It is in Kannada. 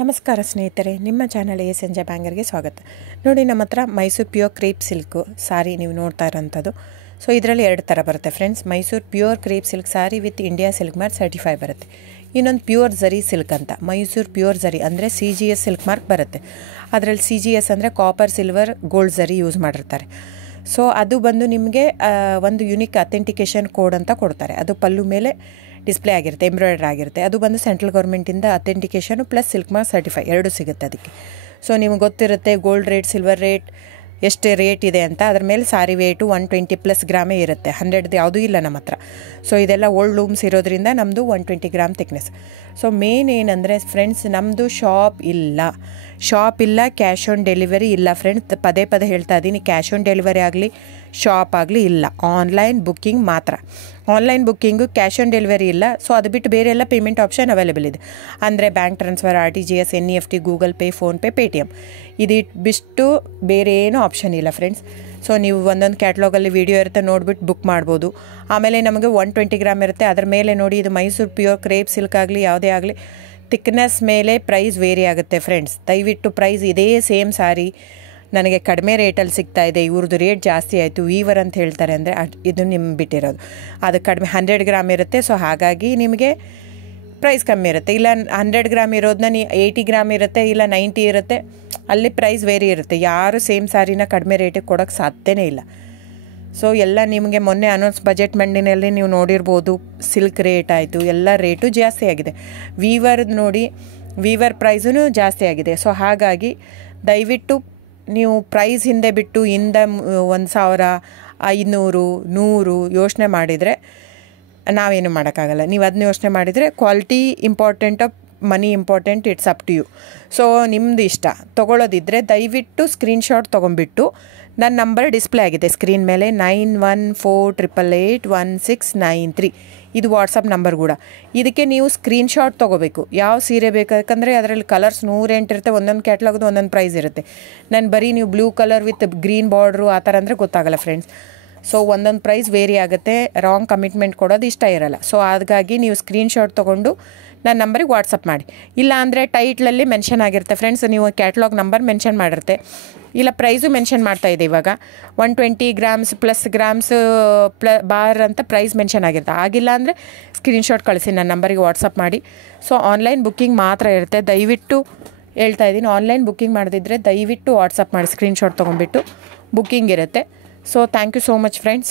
ನಮಸ್ಕಾರ ಸ್ನೇಹಿತರೆ, ನಿಮ್ಮ ಚಾನಲ್ ಎ ಸಂಜೆ ಬ್ಯಾಂಗರ್ಗೆ ಸ್ವಾಗತ. ನೋಡಿ, ನಮ್ಮ ಹತ್ರ ಮೈಸೂರು ಪ್ಯೂರ್ ಕ್ರೇಪ್ ಸಿಲ್ಕು ಸಾರಿ ನೀವು ನೋಡ್ತಾ ಇರೋಂಥದ್ದು. ಸೊ ಇದರಲ್ಲಿ ಎರಡು ಥರ ಬರುತ್ತೆ friends. Mysuru pure crepe silk sorry with India silk mark certify ಬರುತ್ತೆ. ಇನ್ನೊಂದು ಪ್ಯೂರ್ ಝರಿ ಸಿಲ್ಕ್ ಅಂತ, ಮೈಸೂರು ಪ್ಯೂರ್ ಝರಿ ಅಂದರೆ CGS ಸಿಲ್ಕ್ ಮಾರ್ಕ್ ಬರುತ್ತೆ. ಅದರಲ್ಲಿ CGS ಅಂದರೆ ಕಾಪರ್, ಸಿಲ್ವರ್, ಗೋಲ್ಡ್ ಝರಿ ಯೂಸ್ ಮಾಡಿರ್ತಾರೆ. ಸೊ ಅದು ಬಂದು ನಿಮಗೆ ಒಂದು ಯುನಿಕ್ ಅಥೆಂಟಿಕೇಷನ್ ಕೋಡ್ ಅಂತ ಕೊಡ್ತಾರೆ. ಅದು ಪಲ್ಲು ಮೇಲೆ ಡಿಸ್ಪ್ಲೇ ಆಗಿರುತ್ತೆ, ಎಂಬ್ರಾಯ್ಡ್ರಿ ಆಗಿರುತ್ತೆ. ಅದು ಬಂದು ಸೆಂಟ್ರಲ್ ಗೌರ್ಮೆಂಟಿಂದ ಅಥೆಂಟಿಕೇಷನು ಪ್ಲಸ್ ಸಿಲ್ಕ್ ಮಾರ್ಕ್ ಸರ್ಟಿಫೈ ಎರಡೂ ಸಿಗುತ್ತೆ ಅದಕ್ಕೆ. ಸೊ ನಿಮಗೆ ಗೊತ್ತಿರುತ್ತೆ ಗೋಲ್ಡ್ ರೇಟ್, ಸಿಲ್ವರ್ ರೇಟ್ ಎಷ್ಟು ರೇಟ್ ಇದೆ ಅಂತ. ಅದ್ರ ಮೇಲೆ ಸಾರಿ ವೇಟು 120+ ಗ್ರಾಮೇ ಇರುತ್ತೆ, 100 ಯಾವುದೂ ಇಲ್ಲ ನಮ್ಮ ಹತ್ರ. ಸೊ ಇದೆಲ್ಲ ಓಲ್ಡ್ ಲೂಮ್ಸ್ ಇರೋದ್ರಿಂದ ನಮ್ಮದು 120 ಗ್ರಾಮ್ ಥಿಕ್ನೆಸ್. ಸೊ ಮೇನ್ ಏನಂದರೆ ಫ್ರೆಂಡ್ಸ್, ನಮ್ಮದು ಶಾಪ್ ಇಲ್ಲ, ಕ್ಯಾಶ್ ಆನ್ ಡೆಲಿವರಿ ಇಲ್ಲ ಫ್ರೆಂಡ್ಸ್. ಪದೇ ಹೇಳ್ತಾ ಇದ್ದೀನಿ, ಕ್ಯಾಶ್ ಆನ್ ಡೆಲಿವರಿ ಆಗಲಿ ಶಾಪ್ ಆಗಲಿ ಇಲ್ಲ, ಆನ್ಲೈನ್ ಬುಕ್ಕಿಂಗ್ ಮಾತ್ರ. Online booking, cash on delivery ಇಲ್ಲ. ಸೊ ಅದು ಬಿಟ್ಟು ಬೇರೆ ಎಲ್ಲ ಪೇಮೆಂಟ್ ಆಪ್ಷನ್ ಅವೈಲೇಬಲ್ ಇದೆ. ಅಂದರೆ bank transfer, RTGS, NEFT, Google pay, PhonePe, Paytm. ಇದು ಬಿಟ್ಟು ಬೇರೆ ಏನೂ ಆಪ್ಷನ್ ಇಲ್ಲ ಫ್ರೆಂಡ್ಸ್. ಸೊ ನೀವು ಒಂದೊಂದು ಕ್ಯಾಟ್ಲಾಗಲ್ಲಿ ವೀಡಿಯೋ ಇರುತ್ತೆ, ನೋಡಿಬಿಟ್ಟು ಬುಕ್ ಮಾಡ್ಬೋದು. ಆಮೇಲೆ ನಮಗೆ 120 ಗ್ರಾಮ್ ಇರುತ್ತೆ. ಅದರ ಮೇಲೆ ನೋಡಿ, ಇದು ಮೈಸೂರು ಪ್ಯೂರ್ ಕ್ರೇಪ್ ಸಿಲ್ಕ್ ಆಗಲಿ ಯಾವುದೇ ಆಗಲಿ ಥಿಕ್ನೆಸ್ ಮೇಲೆ ಪ್ರೈಸ್ ವೇರಿ ಆಗುತ್ತೆ ಫ್ರೆಂಡ್ಸ್. ದಯವಿಟ್ಟು ಪ್ರೈಸ್ ಇದೇ ಸೇಮ್ ಸಾರಿ ನನಗೆ ಕಡಿಮೆ ರೇಟಲ್ಲಿ ಸಿಗ್ತಾ ಇದೆ, ಇವ್ರದ್ದು ರೇಟ್ ಜಾಸ್ತಿ ಆಯಿತು ವೀವರ್ ಅಂತ ಹೇಳ್ತಾರೆ ಅಂದರೆ ಇದು ನಿಮ್ಮ ಬಿಟ್ಟಿರೋದು. ಅದು ಕಡಿಮೆ 100 ಗ್ರಾಮ್ ಇರುತ್ತೆ. ಸೊ ಹಾಗಾಗಿ ನಿಮಗೆ ಪ್ರೈಸ್ ಕಮ್ಮಿ ಇರುತ್ತೆ. ಇಲ್ಲ 100 ಗ್ರಾಮ್ ಇರೋದನ್ನ 80 ಗ್ರಾಮ್ ಇರುತ್ತೆ, ಇಲ್ಲ 90 ಇರುತ್ತೆ, ಅಲ್ಲಿ ಪ್ರೈಸ್ ವೇರಿ ಇರುತ್ತೆ. ಯಾರು ಸೇಮ್ ಸಾರಿನ ಕಡಿಮೆ ರೇಟಿಗೆ ಕೊಡೋಕ್ಕೆ ಸಾಧ್ಯನೇ ಇಲ್ಲ. ಸೊ ಎಲ್ಲ ನಿಮಗೆ ಮೊನ್ನೆ ಅನೌನ್ಸ್ ಬಜೆಟ್ ಮಂಡಿನಲ್ಲಿ ನೀವು ನೋಡಿರ್ಬೋದು, ಸಿಲ್ಕ್ ರೇಟ್ ಆಯಿತು, ಎಲ್ಲ ರೇಟು ಜಾಸ್ತಿ ಆಗಿದೆ. ವೀವರ್ದು ನೋಡಿ, ವೀವರ್ ಪ್ರೈಸೂ ಜಾಸ್ತಿ ಆಗಿದೆ. ಸೊ ಹಾಗಾಗಿ ದಯವಿಟ್ಟು ನೀವು ಪ್ರೈಸ್ ಹಿಂದೆ ಬಿಟ್ಟು 1,000, 500, 100 ಯೋಚನೆ ಮಾಡಿದರೆ ನಾವೇನು ಮಾಡೋಕ್ಕಾಗಲ್ಲ. ನೀವು ಅದನ್ನ ಯೋಚನೆ ಮಾಡಿದರೆ quality important, money important, it's up to you. So ನಿಮ್ಮದು ಇಷ್ಟ. ತೊಗೊಳ್ಳೋದಿದ್ದರೆ ದಯವಿಟ್ಟು ಸ್ಕ್ರೀನ್ಶಾಟ್ ತೊಗೊಂಬಿಟ್ಟು, ನನ್ನ ನಂಬರ್ ಡಿಸ್ಪ್ಲೇ ಆಗಿದೆ ಸ್ಕ್ರೀನ್ ಮೇಲೆ, 9148881693. ಇದು ವಾಟ್ಸಪ್ ನಂಬರ್ ಕೂಡ. ಇದಕ್ಕೆ ನೀವು ಸ್ಕ್ರೀನ್ಶಾಟ್ ತೊಗೋಬೇಕು. ಯಾವ ಸೀರೆ ಬೇಕು, ಯಾಕಂದರೆ ಅದರಲ್ಲಿ ಕಲರ್ಸ್ 108 ಇರುತ್ತೆ, ಒಂದೊಂದು ಕ್ಯಾಟ್ಲಾಗ್ದು ಒಂದೊಂದು ಪ್ರೈಸ್ ಇರುತ್ತೆ. ನಾನು ಬರೀ ನೀವು blue colour with green border ಆ ಥರ ಅಂದರೆ ಗೊತ್ತಾಗಲ್ಲ ಫ್ರೆಂಡ್ಸ್. ಸೊ ಒಂದೊಂದು ಪ್ರೈಸ್ ವೇರಿ ಆಗುತ್ತೆ, ರಾಂಗ್ ಕಮಿಟ್ಮೆಂಟ್ ಕೊಡೋದು ಇಷ್ಟ ಇರಲ್ಲ. ಸೊ ಹಾಗಾಗಿ ನೀವು ಸ್ಕ್ರೀನ್ಶಾಟ್ ತೊಗೊಂಡು ನನ್ನ ನಂಬರಿಗೆ ವಾಟ್ಸಪ್ ಮಾಡಿ. ಇಲ್ಲ ಅಂದರೆ ಟೈಟ್ಲಲ್ಲಿ ಮೆನ್ಷನ್ ಆಗಿರುತ್ತೆ ಫ್ರೆಂಡ್ಸ್, ನೀವು ಕ್ಯಾಟ್ಲಾಗ್ ನಂಬರ್ ಮೆನ್ಷನ್ ಮಾಡಿರುತ್ತೆ, ಇಲ್ಲ ಪ್ರೈಸು ಮೆನ್ಷನ್ ಮಾಡ್ತಾಯಿದೆ. ಇವಾಗ 120 ಗ್ರಾಮ್ಸ್ ಪ್ಲಸ್ ಗ್ರಾಮ್ಸ್ ಬಾರ್ ಅಂತ ಪ್ರೈಸ್ ಮೆನ್ಷನ್ ಆಗಿರುತ್ತೆ. ಆಗಿಲ್ಲ ಅಂದರೆ ಸ್ಕ್ರೀನ್ಶಾಟ್ ಕಳಿಸಿ, ನನ್ನ ನಂಬರಿಗೆ ವಾಟ್ಸಪ್ ಮಾಡಿ. ಸೊ ಆನ್ಲೈನ್ ಬುಕ್ಕಿಂಗ್ ಮಾತ್ರ ಇರುತ್ತೆ. ದಯವಿಟ್ಟು ಹೇಳ್ತಾ ಇದ್ದೀನಿ, ಆನ್ಲೈನ್ ಬುಕ್ಕಿಂಗ್ ಮಾಡದಿದ್ದರೆ ದಯವಿಟ್ಟು ವಾಟ್ಸಪ್ ಮಾಡಿ, ಸ್ಕ್ರೀನ್ಶಾಟ್ ತೊಗೊಂಡ್ಬಿಟ್ಟು ಬುಕ್ಕಿಂಗ್ ಇರುತ್ತೆ. So thank you so much friends.